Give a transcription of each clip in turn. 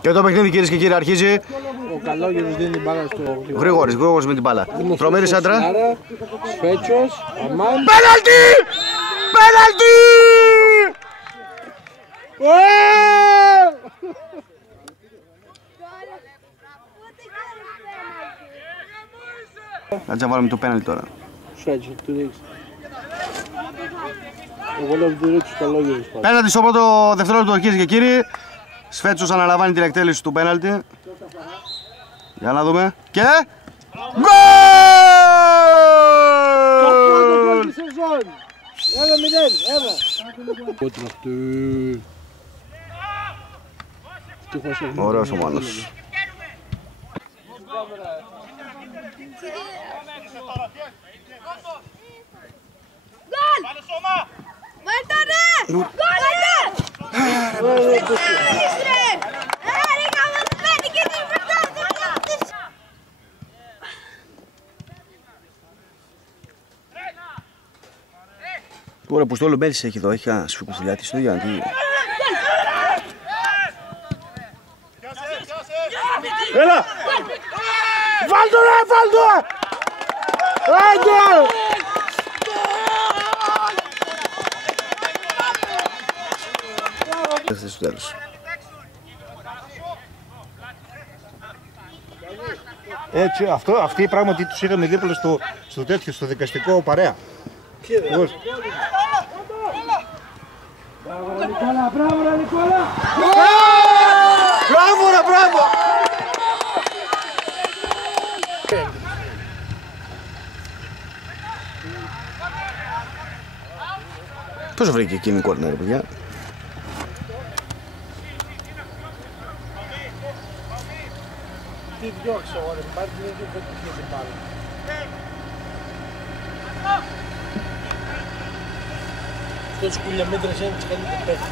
Και το παιχνίδι, κυρίες και κύριοι, αρχίζει. Ο Καλόγερος δίνει την μπάλα στο Γρηγόρης με την μπάλα. Τρομερή σέντρα. Σφέτσος, αμάν. Πέναλτι! Πέναλτι! Κάτσε να βάλουμε το πέναλτι τώρα. Σφέτσος, του ρίξει. Εγώ λέω του ρίξει ο Καλόγερος. Πέναλτι στο πρώτο δευτερόλεπτο, κυρίες και κύριοι. Σφέτσος αναλαμβάνει την εκτέλεση του πέναλτι. Για να δούμε. Και... γκολ! 1-0, Ωραίος ο Μάνος. Τώρα που στο όλο Μπέλης έχει εδώ, έχει ένα σφικουφουλιάτη στο ίδιο αντί. Έλα! Βάλτο ρε, βάλτο! Άντε! Έφτασε στο τέλος. Έτσι, αυτοί πράγματι τους είχαμε δίπλα στο τέτοιο, στο δικαστικό παρέα. Μπράβο ρε Νικόλα, μπράβο ρε Νικόλα! Μπράβο ρε, μπράβο! Πώς βρήκε εκείνη η κόρνα ρε παιδιά? Τι διώξε εγώ ρε, πάρει την ίδια που δεν πάλι. Αυτό σκούλια μέτρες είναι της καλύτερης πέφτει.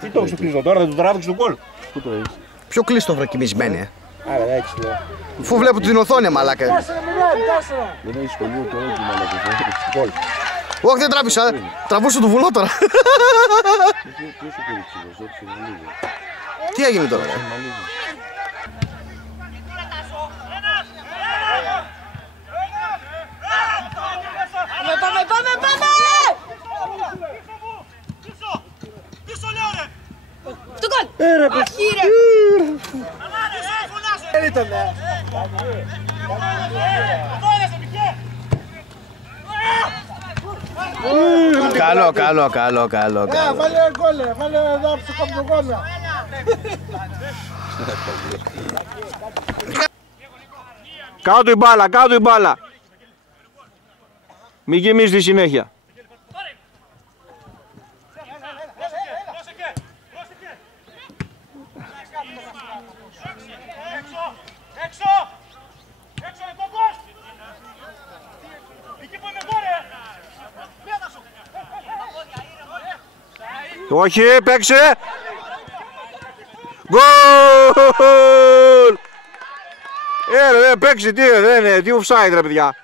Τι το έχεις κλειστό τώρα, δεν του τράβηξε το γκολ. Πού το έχεις? Πιο κλείστο βρακιμισμένη, Άρα εντάξει λέω. Αφού βλέπω την οθόνη μαλάκα. 4-0, 4! Δεν έχεις σχολείο και όχι μαλάκα, δεν έχεις γκολ. Όχι δεν τράβησα, τραβούσε το βουλό τώρα. Τι έγινε τώρα? Πάμε! Το γκολ! Όχι ρε! Δεν ήταν Καλό. Βάλε ένα γκολ, βάλε εδώ από το καπνογόνα. Κάτω η μπάλα. Μην γεμίσει τη συνέχεια. Όχι, παίξε! Γκολ! Παίξε, τι offside ρε παιδιά.